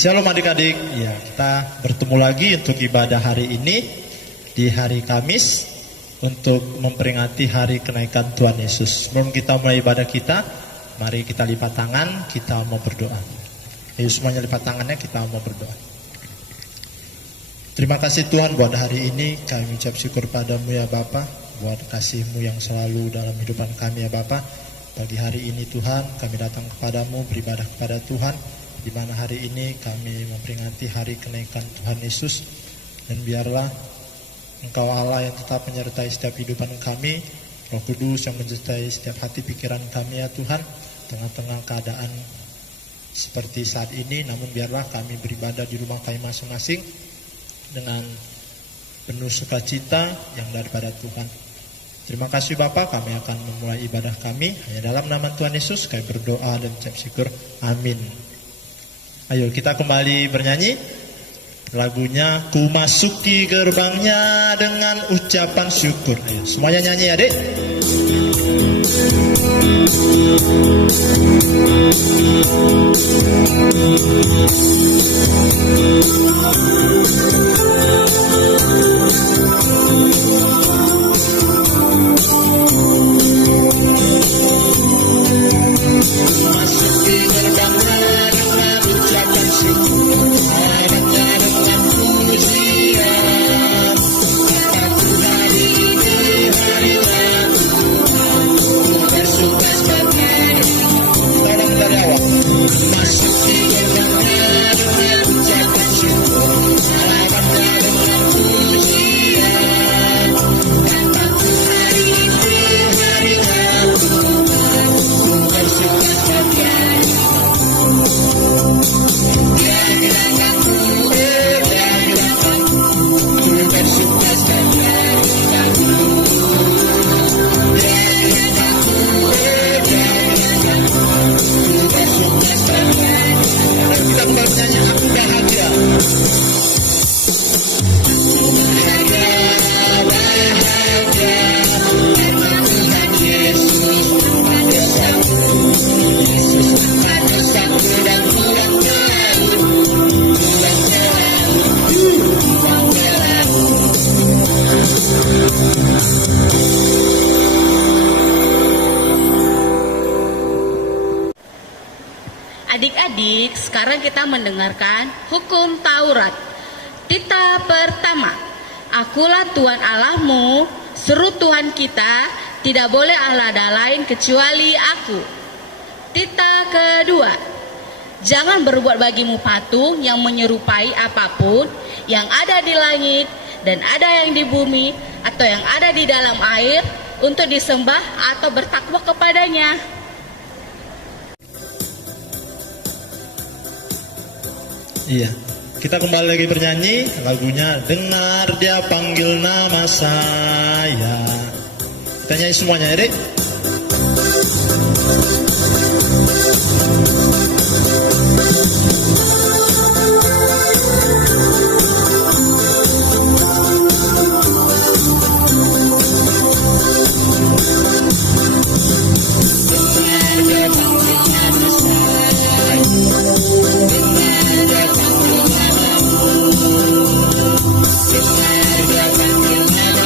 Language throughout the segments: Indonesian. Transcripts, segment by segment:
Shalom adik-adik, ya kita bertemu lagi untuk ibadah hari ini di hari Kamis untuk memperingati hari kenaikan Tuhan Yesus. Sebelum kita mulai ibadah kita, mari kita lipat tangan, kita mau berdoa. Ayo semuanya lipat tangannya, kita mau berdoa. Terima kasih Tuhan buat hari ini, kami ucap syukur padamu ya Bapa, buat kasih-Mu yang selalu dalam kehidupan kami ya Bapa. Pagi hari ini Tuhan, kami datang kepadamu beribadah kepada Tuhan, di mana hari ini kami memperingati hari kenaikan Tuhan Yesus. Dan biarlah Engkau Allah yang tetap menyertai setiap kehidupan kami, Roh Kudus yang menyertai setiap hati pikiran kami ya Tuhan, tengah-tengah keadaan seperti saat ini. Namun biarlah kami beribadah di rumah kami masing-masing dengan penuh sukacita yang daripada Tuhan. Terima kasih Bapa, kami akan memulai ibadah kami hanya dalam nama Tuhan Yesus kami berdoa dan ucap syukur, amin. Ayo kita kembali bernyanyi lagunya Ku Masuki Gerbangnya dengan ucapan syukur. Ayo semuanya nyanyi adik. Masuki gerbangnya dengan ucapan syukur, hanya dengan pujian. Aku hari ini hari Rabu, ku bersuka cita. Tolong dari awal. Masuki gerbangnya dengan ucapan syukur, hanya dengan pujian. Aku hari ini hari Rabu, ku bersuka cita. Kita kembali nyanyi aku bahagia. Bahagia karena Tuhan Yesus bersatu. Yesus bersatu dan Tuhan selalu. Tuhan selalu. Tuhan selalu. Adik-adik, sekarang kita mendengarkan hukum Taurat. Tita pertama, Akulah Tuhan Allahmu, seru Tuhan kita, tidak boleh Allah ada lain kecuali Aku. Tita kedua, jangan berbuat bagimu patung yang menyerupai apapun yang ada di langit dan ada yang di bumi atau yang ada di dalam air untuk disembah atau bertakwa kepadanya. Iya, kita kembali lagi bernyanyi lagunya Dengar Dia Panggil Nama Saya. Kita nyanyi semuanya ya dek.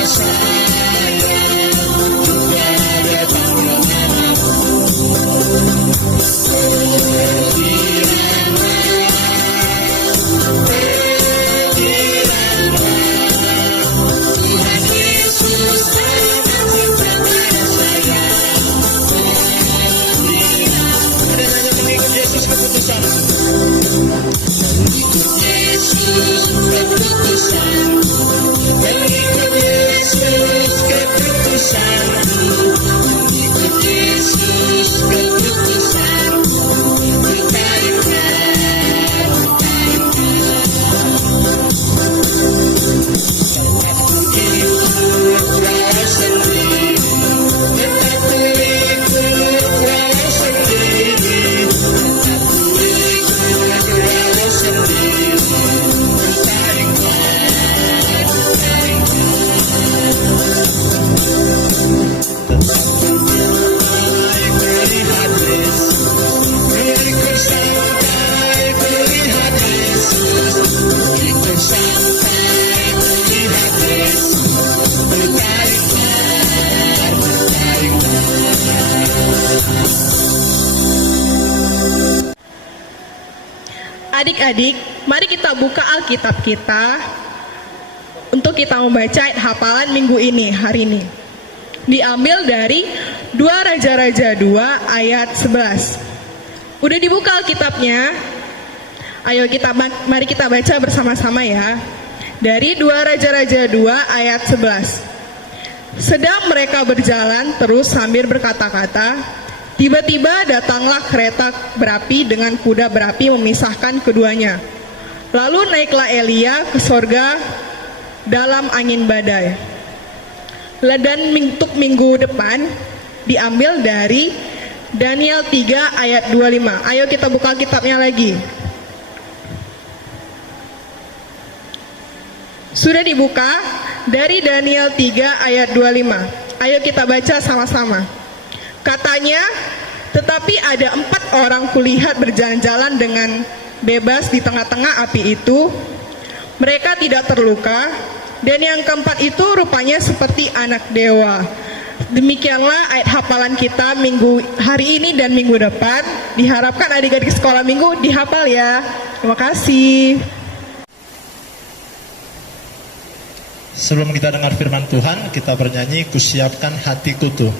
Saya juga ada panggil namamu. Adik-adik, mari kita buka Alkitab kita untuk kita membaca ayat hafalan minggu ini, hari ini. Diambil dari 2 Raja-Raja 2 ayat 11. Udah dibuka Alkitabnya? Ayo mari kita baca bersama-sama ya. Dari 2 Raja-Raja 2 ayat 11. Sedang mereka berjalan terus sambil berkata-kata, tiba-tiba datanglah kereta berapi dengan kuda berapi memisahkan keduanya. Lalu naiklah Elia ke sorga dalam angin badai. Dan untuk minggu depan diambil dari Daniel 3 ayat 25. Ayo kita buka kitabnya lagi. Sudah dibuka dari Daniel 3 ayat 25. Ayo kita baca sama-sama. Katanya, tetapi ada 4 orang kulihat berjalan-jalan dengan bebas di tengah-tengah api itu. Mereka tidak terluka. Dan yang keempat itu rupanya seperti anak dewa. Demikianlah ayat hafalan kita minggu hari ini dan minggu depan. Diharapkan adik-adik sekolah minggu dihafal ya. Terima kasih. Sebelum kita dengar firman Tuhan, kita bernyanyi Kusiapkan Hatiku Tuh.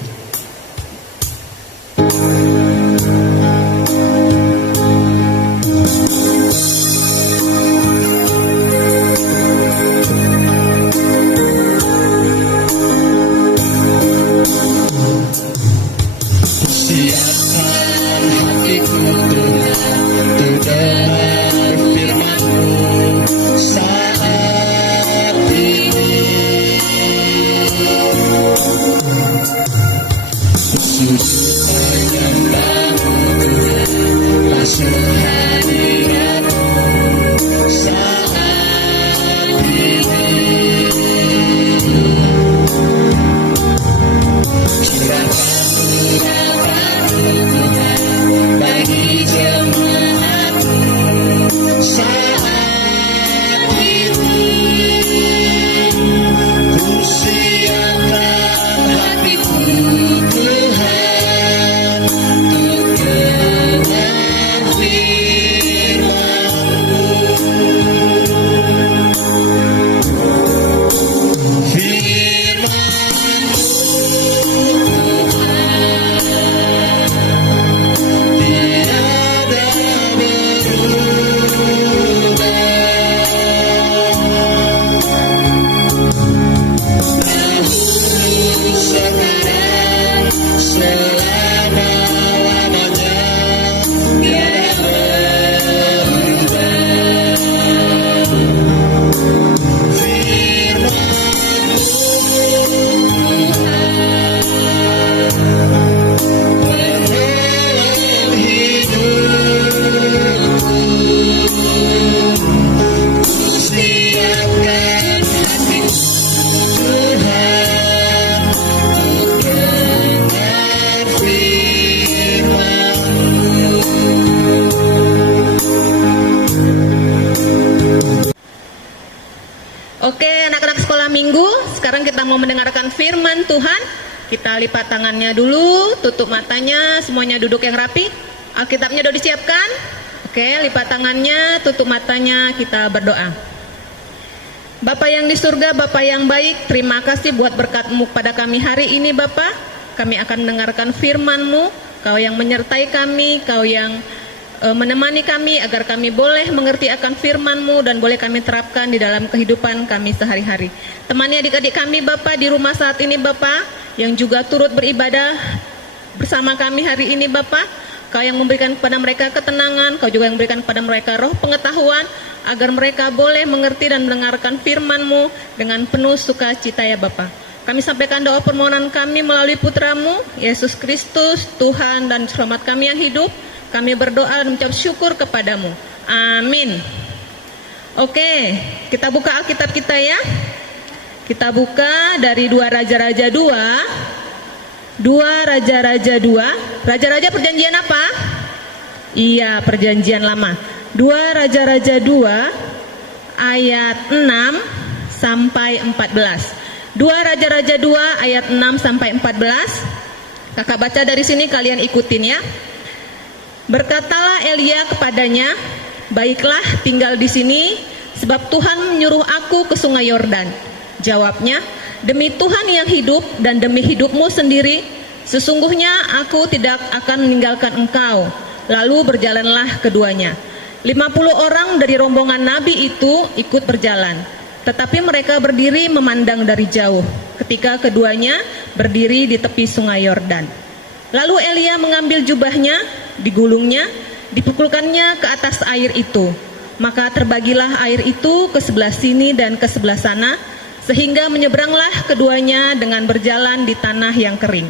Firman Tuhan, kita lipat tangannya dulu, tutup matanya, semuanya duduk yang rapi. Alkitabnya sudah disiapkan? Oke, lipat tangannya, tutup matanya, kita berdoa. Bapa yang di surga, Bapa yang baik, terima kasih buat berkat-Mu pada kami hari ini Bapa. Kami akan mendengarkan firman-Mu, Kau yang menyertai kami, Kau yang menemani kami agar kami boleh mengerti akan firman-Mu dan boleh kami terapkan di dalam kehidupan kami sehari-hari. Temani adik-adik kami Bapa di rumah saat ini Bapa, yang juga turut beribadah bersama kami hari ini Bapa. Kau yang memberikan kepada mereka ketenangan, Kau juga yang memberikan kepada mereka roh pengetahuan, agar mereka boleh mengerti dan mendengarkan firman-Mu dengan penuh sukacita ya Bapa. Kami sampaikan doa permohonan kami melalui putra-Mu, Yesus Kristus, Tuhan dan Selamat kami yang hidup. Kami berdoa dan mengucap syukur kepadamu. Amin. Oke, kita buka Alkitab kita ya. Kita buka dari 2 Raja-Raja 2. 2 Raja-Raja 2. Raja-Raja perjanjian apa? Iya, perjanjian lama. 2 Raja-Raja 2 ayat 6 sampai 14. 2 Raja-Raja 2 ayat 6 sampai 14. Kakak baca dari sini, kalian ikutin ya. Berkatalah Elia kepadanya, "Baiklah, tinggal di sini, sebab Tuhan menyuruh aku ke sungai Yordan." Jawabnya, "Demi Tuhan yang hidup dan demi hidupmu sendiri, sesungguhnya aku tidak akan meninggalkan engkau." Lalu berjalanlah keduanya. 50 orang dari rombongan nabi itu ikut berjalan, tetapi mereka berdiri memandang dari jauh ketika keduanya berdiri di tepi sungai Yordan. Lalu Elia mengambil jubahnya, digulungnya, dipukulkannya ke atas air itu. Maka terbagilah air itu ke sebelah sini dan ke sebelah sana, sehingga menyeberanglah keduanya dengan berjalan di tanah yang kering.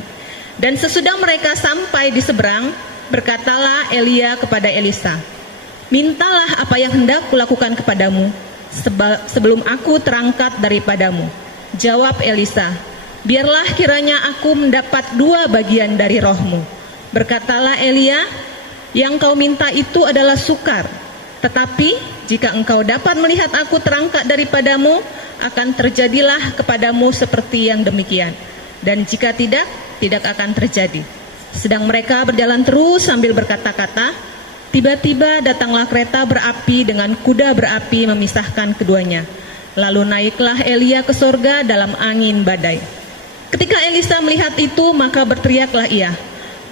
Dan sesudah mereka sampai di seberang, berkatalah Elia kepada Elisa, "Mintalah apa yang hendak kulakukan kepadamu sebelum aku terangkat daripadamu." Jawab Elisa, "Biarlah kiranya aku mendapat 2 bagian dari rohmu." Berkatalah Elia, "Yang kau minta itu adalah sukar. Tetapi jika engkau dapat melihat aku terangkat daripadamu, akan terjadilah kepadamu seperti yang demikian. Dan jika tidak, tidak akan terjadi." Sedang mereka berjalan terus sambil berkata-kata, tiba-tiba datanglah kereta berapi dengan kuda berapi memisahkan keduanya. Lalu naiklah Elia ke sorga dalam angin badai. Ketika Elisa melihat itu, maka berteriaklah ia,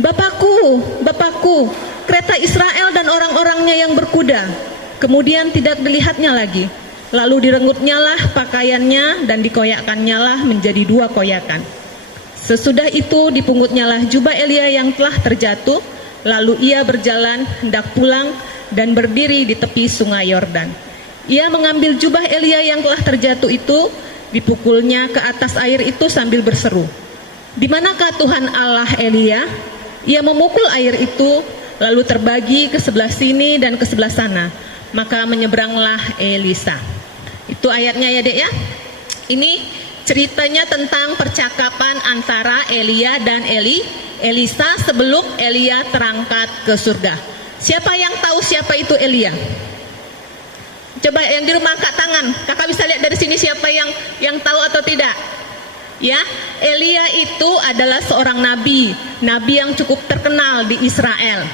"Bapakku, Bapakku, kereta Israel dan orang-orangnya yang berkuda." Kemudian tidak dilihatnya lagi. Lalu direnggutnyalah pakaiannya dan dikoyakkannya lah menjadi 2 koyakan. Sesudah itu dipungutnyalah jubah Elia yang telah terjatuh. Lalu ia berjalan hendak pulang dan berdiri di tepi sungai Yordan. Ia mengambil jubah Elia yang telah terjatuh itu, dipukulnya ke atas air itu sambil berseru, "Di manakah Tuhan Allah Elia?" Ia memukul air itu, lalu terbagi ke sebelah sini dan ke sebelah sana. Maka menyeberanglah Elisa. Itu ayatnya ya Dek ya. Ini ceritanya tentang percakapan antara Elia dan Elisa sebelum Elia terangkat ke surga. Siapa yang tahu siapa itu Elia? Coba yang di rumah angkat tangan. Kakak bisa lihat dari sini siapa yang tahu atau tidak? Ya, Elia itu adalah seorang nabi yang cukup terkenal di Israel.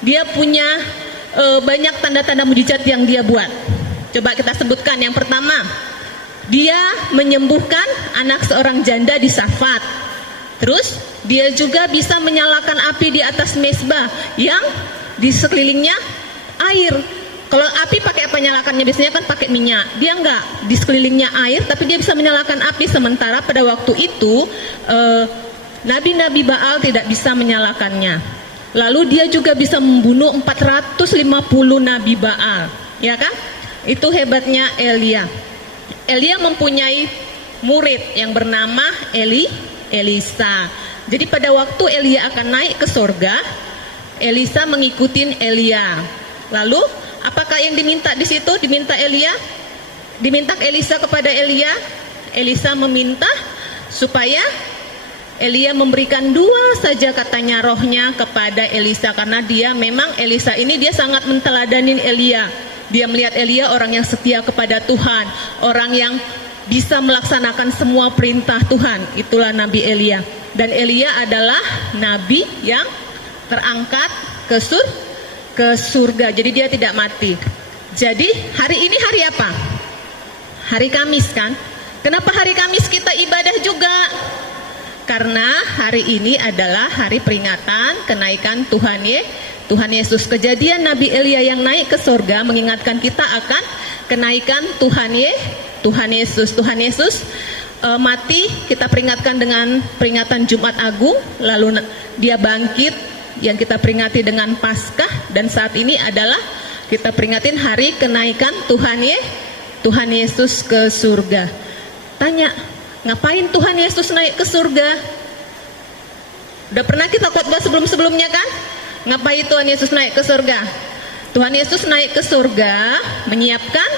Dia punya banyak tanda-tanda mujizat yang dia buat. Coba kita sebutkan. Yang pertama, dia menyembuhkan anak seorang janda di Safat. Terus dia juga bisa menyalakan api di atas mezbah yang di sekelilingnya air. Kalau api pakai apa nyalakannya? Biasanya kan pakai minyak. Dia enggak, di sekelilingnya air, tapi dia bisa menyalakan api. Sementara pada waktu itu nabi-nabi Baal tidak bisa menyalakannya. Lalu dia juga bisa membunuh 450 nabi Baal, ya kan? Itu hebatnya Elia. Elia mempunyai murid yang bernama Elisa. Jadi pada waktu Elia akan naik ke sorga, Elisa mengikuti Elia. Lalu apakah yang diminta di situ? Diminta Elisa kepada Elia. Elisa meminta supaya Elia memberikan 2 saja katanya rohnya kepada Elisa, karena Elisa ini dia sangat menteladanin Elia. Dia melihat Elia orang yang setia kepada Tuhan, orang yang bisa melaksanakan semua perintah Tuhan. Itulah Nabi Elia. Dan Elia adalah nabi yang terangkat ke surga. Jadi dia tidak mati. Jadi hari ini hari apa? Hari Kamis kan? Kenapa hari Kamis kita ibadah juga? Karena hari ini adalah hari peringatan kenaikan Tuhan Yesus. Kejadian Nabi Elia yang naik ke surga mengingatkan kita akan kenaikan Tuhan Yesus. Tuhan Yesus mati, kita peringatkan dengan peringatan Jumat Agung. Lalu dia bangkit yang kita peringati dengan Paskah. Dan saat ini adalah kita peringatin hari kenaikan Tuhan Yesus ke surga. Tanya, ngapain Tuhan Yesus naik ke surga? Udah pernah kita khotbah sebelum-sebelumnya kan? Ngapain Tuhan Yesus naik ke surga? Tuhan Yesus naik ke surga menyiapkan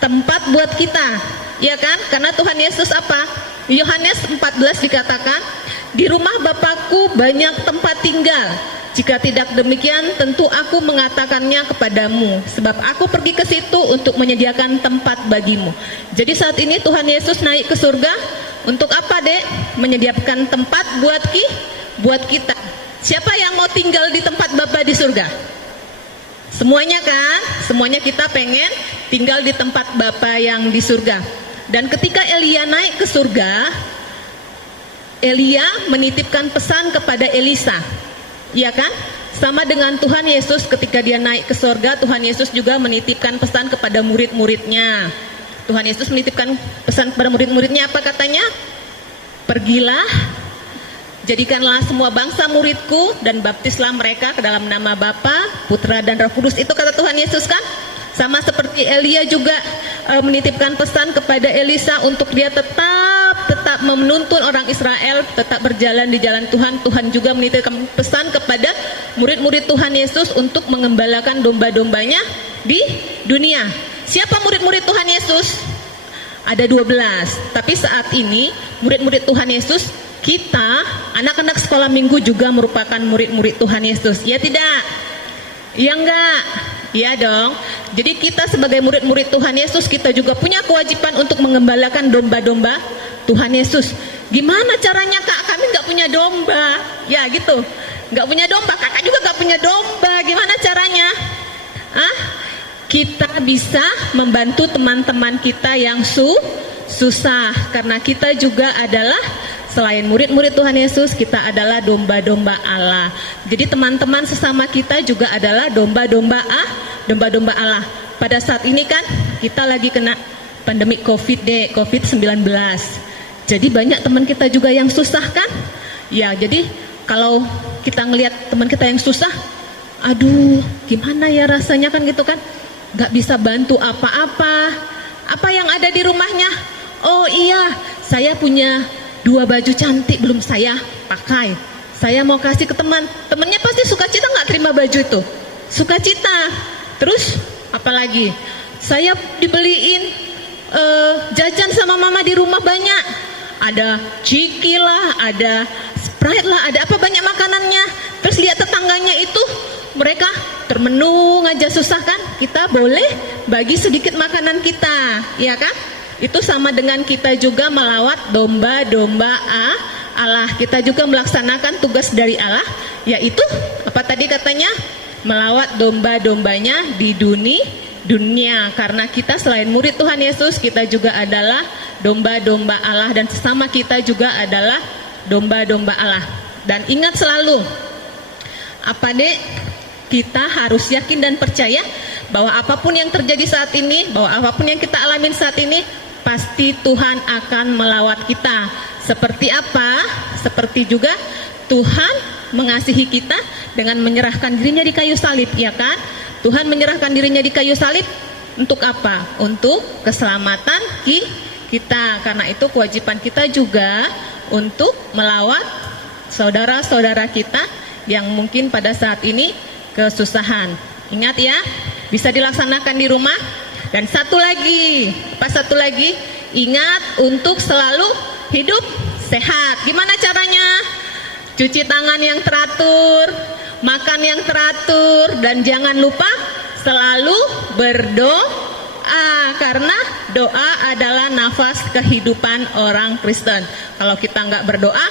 tempat buat kita, ya kan? Karena Tuhan Yesus apa? Yohanes 14 dikatakan, "Di rumah Bapakku banyak tempat tinggal. Jika tidak demikian, tentu aku mengatakannya kepadamu, sebab aku pergi ke situ untuk menyediakan tempat bagimu." Jadi saat ini Tuhan Yesus naik ke surga untuk apa, Dek? Menyediakan tempat buat kita. Siapa yang mau tinggal di tempat Bapa di surga? Semuanya kan? Semuanya kita pengen tinggal di tempat Bapa yang di surga. Dan ketika Elia naik ke surga, Elia menitipkan pesan kepada Elisa. Iya kan? Sama dengan Tuhan Yesus ketika dia naik ke surga, Tuhan Yesus juga menitipkan pesan kepada murid-muridnya. Tuhan Yesus menitipkan pesan kepada murid-muridnya, apa katanya? Pergilah, jadikanlah semua bangsa muridku dan baptislah mereka ke dalam nama Bapa, Putra dan Roh Kudus. Itu kata Tuhan Yesus kan? Sama seperti Elia juga menitipkan pesan kepada Elisa untuk dia tetap menuntun orang Israel tetap berjalan di jalan Tuhan. Tuhan juga menitipkan pesan kepada murid-murid Tuhan Yesus untuk mengembalakan domba-dombanya di dunia. Siapa murid-murid Tuhan Yesus? Ada 12. Tapi saat ini murid-murid Tuhan Yesus, kita anak-anak sekolah minggu juga merupakan murid-murid Tuhan Yesus. Ya tidak? Ya enggak? Ya dong. Jadi kita sebagai murid-murid Tuhan Yesus, kita juga punya kewajiban untuk mengembalakan domba-domba Tuhan Yesus. Gimana caranya kak? Kami nggak punya domba. Ya gitu. Nggak punya domba. Kakak juga nggak punya domba. Gimana caranya? Kita bisa membantu teman-teman kita yang susah. Karena kita juga adalah, selain murid-murid Tuhan Yesus, kita adalah domba-domba Allah. Jadi teman-teman sesama kita juga adalah domba-domba Allah. Pada saat ini kan kita lagi kena pandemi COVID-19. Jadi banyak teman kita juga yang susah kan? Ya, jadi kalau kita ngelihat teman kita yang susah, aduh, gimana ya rasanya kan gitu kan? Gak bisa bantu apa-apa. Apa yang ada di rumahnya? Oh iya, saya punya 2 baju cantik belum saya pakai. Saya mau kasih ke teman. Temannya pasti sukacita nggak terima baju itu? Sukacita. Terus apalagi? Saya dibeliin jajan sama mama di rumah banyak. Ada ciki lah, ada Sprite lah, ada apa banyak makanannya. Terus lihat tetangganya itu, mereka termenung aja susah kan? Kita boleh bagi sedikit makanan kita, ya kan? Itu sama dengan kita juga melawat domba-domba Allah. Kita juga melaksanakan tugas dari Allah, yaitu apa tadi katanya? Melawat domba-dombanya di dunia. Karena kita selain murid Tuhan Yesus, kita juga adalah domba-domba Allah, dan sesama kita juga adalah domba-domba Allah. Dan ingat selalu, apa dek? Kita harus yakin dan percaya bahwa apapun yang terjadi saat ini, bahwa apapun yang kita alamin saat ini, pasti Tuhan akan melawat kita. Seperti apa? Seperti juga Tuhan mengasihi kita dengan menyerahkan dirinya di kayu salib, ya kan? Tuhan menyerahkan dirinya di kayu salib untuk apa? Untuk keselamatan kita. Karena itu kewajiban kita juga untuk melawat saudara-saudara kita yang mungkin pada saat ini kesusahan. Ingat ya, bisa dilaksanakan di rumah. Dan satu lagi, ingat untuk selalu hidup sehat. Gimana caranya? Cuci tangan yang teratur, makan yang teratur, dan jangan lupa selalu berdoa, karena doa adalah nafas kehidupan orang Kristen. Kalau kita nggak berdoa,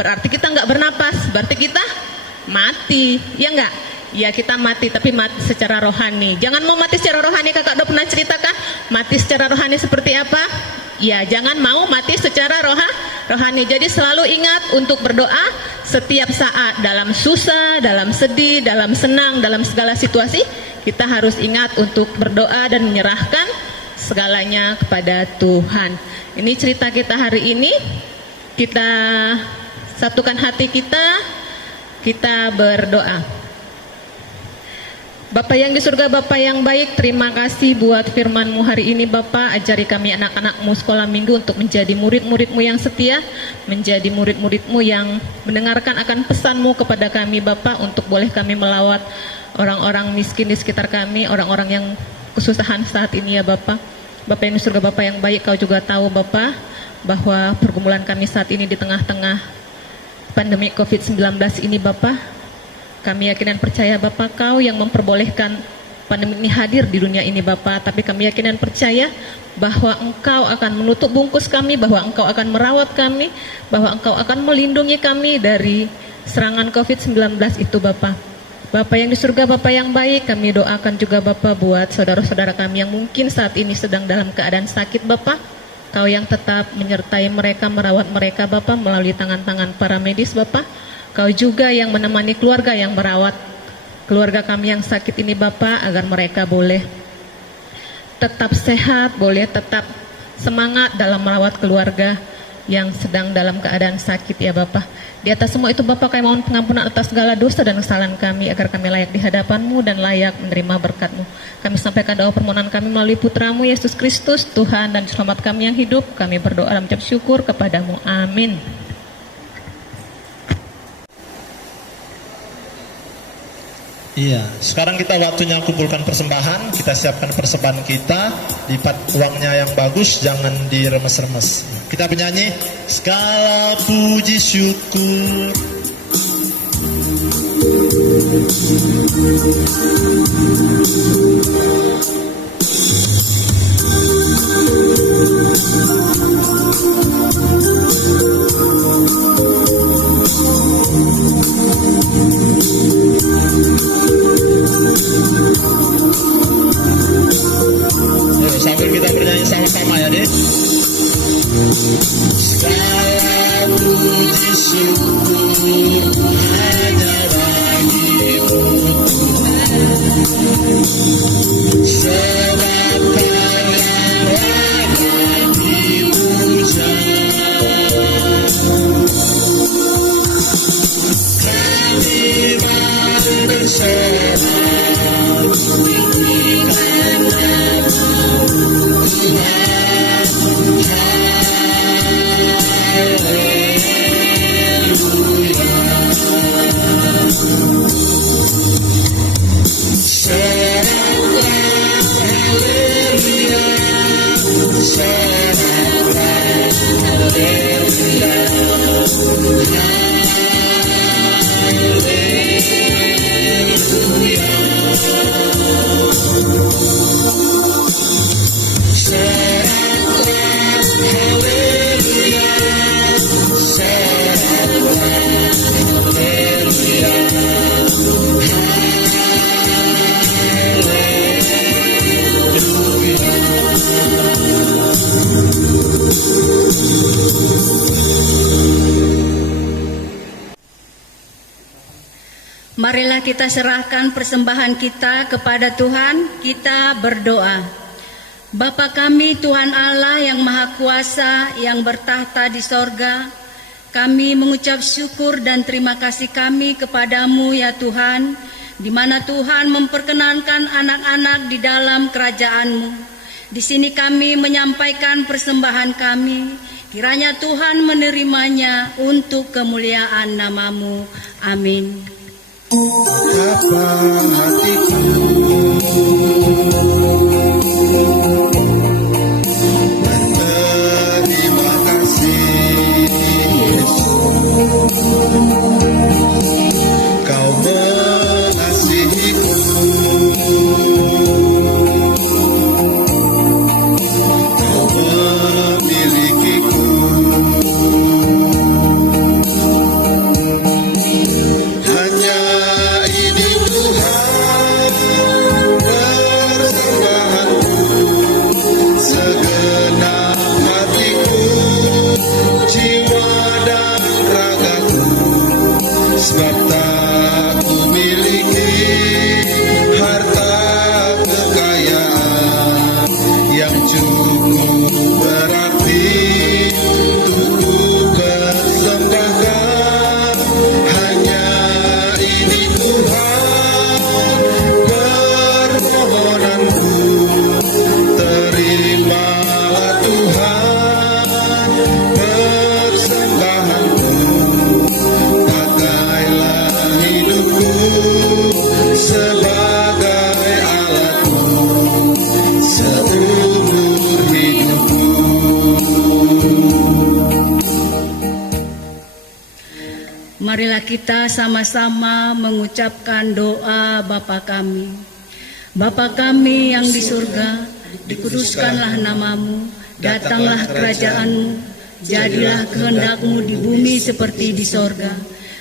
berarti kita nggak bernapas, berarti kita mati, ya nggak? Ya kita mati, tapi mati secara rohani. Jangan mau mati secara rohani. Kakak udah pernah ceritakan mati secara rohani seperti apa? Ya jangan mau mati secara rohani. Jadi selalu ingat untuk berdoa setiap saat, dalam susah, dalam sedih, dalam senang, dalam segala situasi. Kita harus ingat untuk berdoa dan menyerahkan segalanya kepada Tuhan. Ini cerita kita hari ini. Kita satukan hati kita berdoa. Bapa yang di surga, Bapa yang baik, terima kasih buat firman-Mu hari ini Bapa. Ajari kami anak-anak-Mu sekolah minggu untuk menjadi murid-murid-Mu yang setia, menjadi murid-murid-Mu yang mendengarkan akan pesan-Mu kepada kami Bapa, untuk boleh kami melawat orang-orang miskin di sekitar kami, orang-orang yang kesusahan saat ini ya Bapa. Bapa yang di surga, Bapa yang baik, Kau juga tahu Bapa bahwa pergumulan kami saat ini di tengah-tengah pandemi COVID-19 ini Bapa. Kami yakin dan percaya Bapak, Kau yang memperbolehkan pandemi ini hadir di dunia ini Bapak. Tapi kami yakin dan percaya bahwa Engkau akan menutup bungkus kami, bahwa Engkau akan merawat kami, bahwa Engkau akan melindungi kami dari serangan COVID-19 itu Bapak. Bapa yang di surga, Bapa yang baik, kami doakan juga Bapa buat saudara-saudara kami yang mungkin saat ini sedang dalam keadaan sakit Bapa. Kau yang tetap menyertai mereka, merawat mereka Bapa melalui tangan-tangan para medis Bapa. Kau juga yang menemani keluarga yang merawat keluarga kami yang sakit ini Bapa, agar mereka boleh tetap sehat, boleh tetap semangat dalam merawat keluarga yang sedang dalam keadaan sakit ya Bapa. Di atas semua itu Bapa, kami mohon pengampunan atas segala dosa dan kesalahan kami, agar kami layak di hadapan-Mu dan layak menerima berkat-Mu. Kami sampaikan doa permohonan kami melalui Putra-Mu Yesus Kristus, Tuhan dan Selamat kami yang hidup. Kami berdoa dan mengucap syukur kepada-Mu. Amin. Iya, sekarang kita waktunya kumpulkan persembahan. Kita siapkan persembahan kita, lipat uangnya yang bagus, jangan diremes-remes. Kita penyanyi segala puji syukur. Sambil kita bernyanyi sama-sama ya deh. Segala puji syukur hanya bagi-Mu Tuhan, sebab Kau yang layak dipuja. Kami mau bersorak tinggikan nama-Mu Tuhan. Marilah kita serahkan persembahan kita kepada Tuhan, kita berdoa. Bapa kami Tuhan Allah yang Maha Kuasa, yang bertahta di sorga, kami mengucap syukur dan terima kasih kami kepadamu ya Tuhan, di mana Tuhan memperkenankan anak-anak di dalam kerajaan-Mu. Di sini kami menyampaikan persembahan kami, kiranya Tuhan menerimanya untuk kemuliaan nama-Mu. Amin. Apa hatiku berterima kasih Yesus, Kau mengasihiku, Kau memilikiku. Sebab tak kumiliki harta kekayaan yang cukup berarti untuk ku persembahkan. Hanya ini Tuhan permohonanku, terimalah Tuhan persembahanku. Sebagai alatmu seumur hidupku. Marilah kita sama-sama mengucapkan doa Bapa kami. Bapa kami yang di surga, dikuduskanlah nama-Mu, datanglah kerajaan-Mu, jadilah kehendak-Mu di bumi seperti di sorga.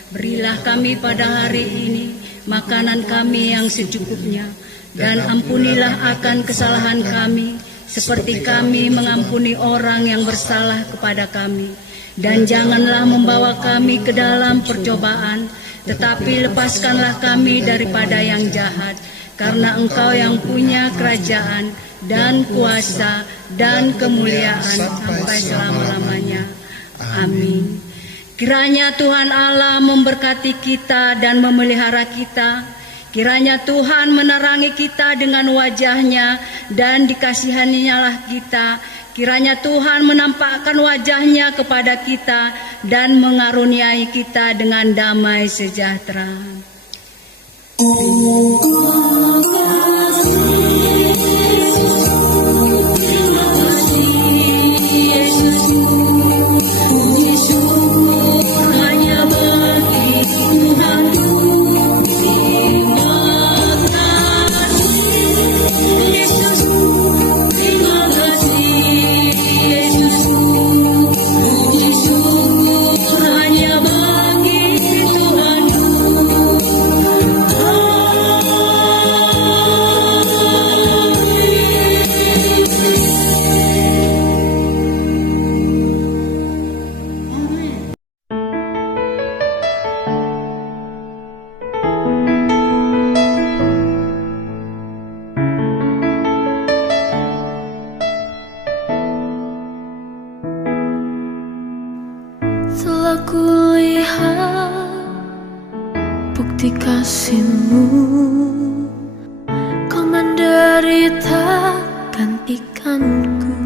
Berilah kami pada hari ini makanan kami yang secukupnya, dan ampunilah akan kesalahan kami, seperti kami mengampuni orang yang bersalah kepada kami. Dan janganlah membawa kami ke dalam percobaan, tetapi lepaskanlah kami daripada yang jahat, karena Engkau yang punya kerajaan dan kuasa dan kemuliaan sampai selama-lamanya. Amin. Kiranya Tuhan Allah memberkati kita dan memelihara kita. Kiranya Tuhan menerangi kita dengan wajah-Nya dan dikasihaninya kita. Kiranya Tuhan menampakkan wajah-Nya kepada kita dan mengaruniai kita dengan damai sejahtera. Telah kulihat bukti kasih-Mu, Kau menderita gantikanku.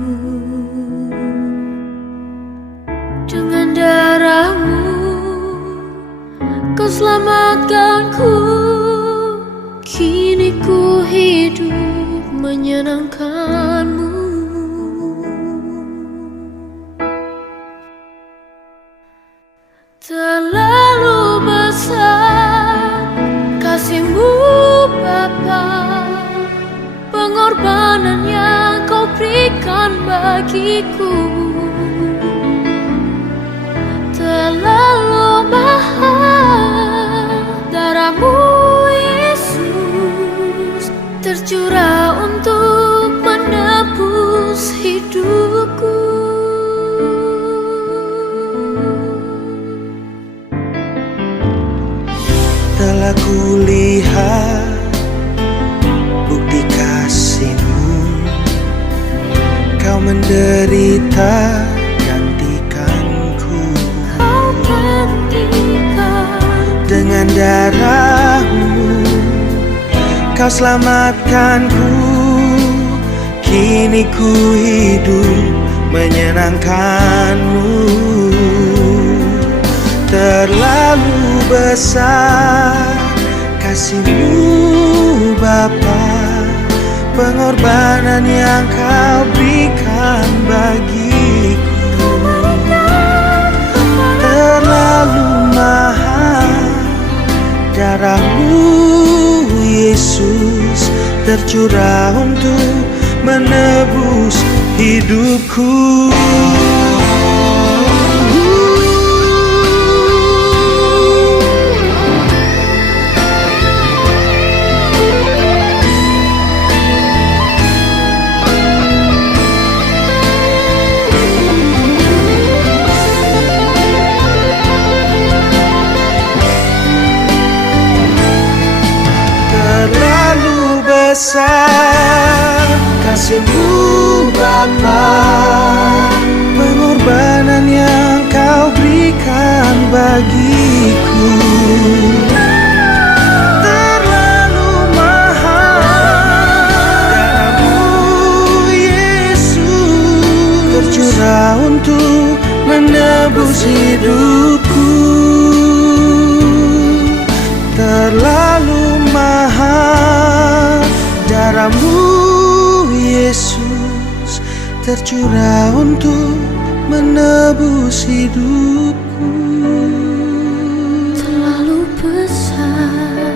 Dengan darah-Mu Kau selamatkanku. Kini ku hidup menyenangkan-Mu. Terlalu besar kasih-Mu Bapa, pengorbanan yang Kau berikan bagiku. Terlalu mahal darah-Mu Yesus, tercurah untuk menebus hidupku. Telah kulihat bukti kasih-Mu, Kau menderita gantikanku. Kau gantikan. Dengan darah-Mu Kau selamatkanku. Kini ku hidup menyenangkan-Mu. Terlalu besar kasih-Mu Bapa, pengorbanan yang Kau berikan bagiku. Terlalu mahal darah-Mu Yesus, tercurah untuk menebus hidupku. Besar kasih-Mu Bapa, pengorbanan yang Kau berikan bagiku. Terlalu mahal darah-Mu Yesus, tercurah untuk menebus hidupku. Terlalu mahal darah-Mu Yesus, tercurah untuk menebus hidupku. Terlalu besar,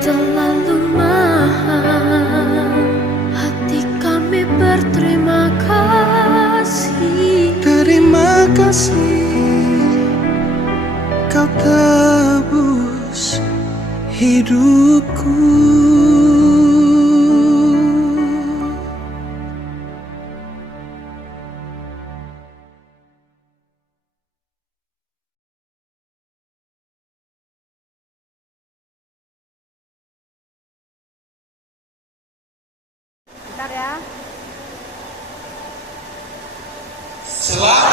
terlalu mahal, hati kami berterima kasih. Terima kasih Kau tebus hidupku. Selamat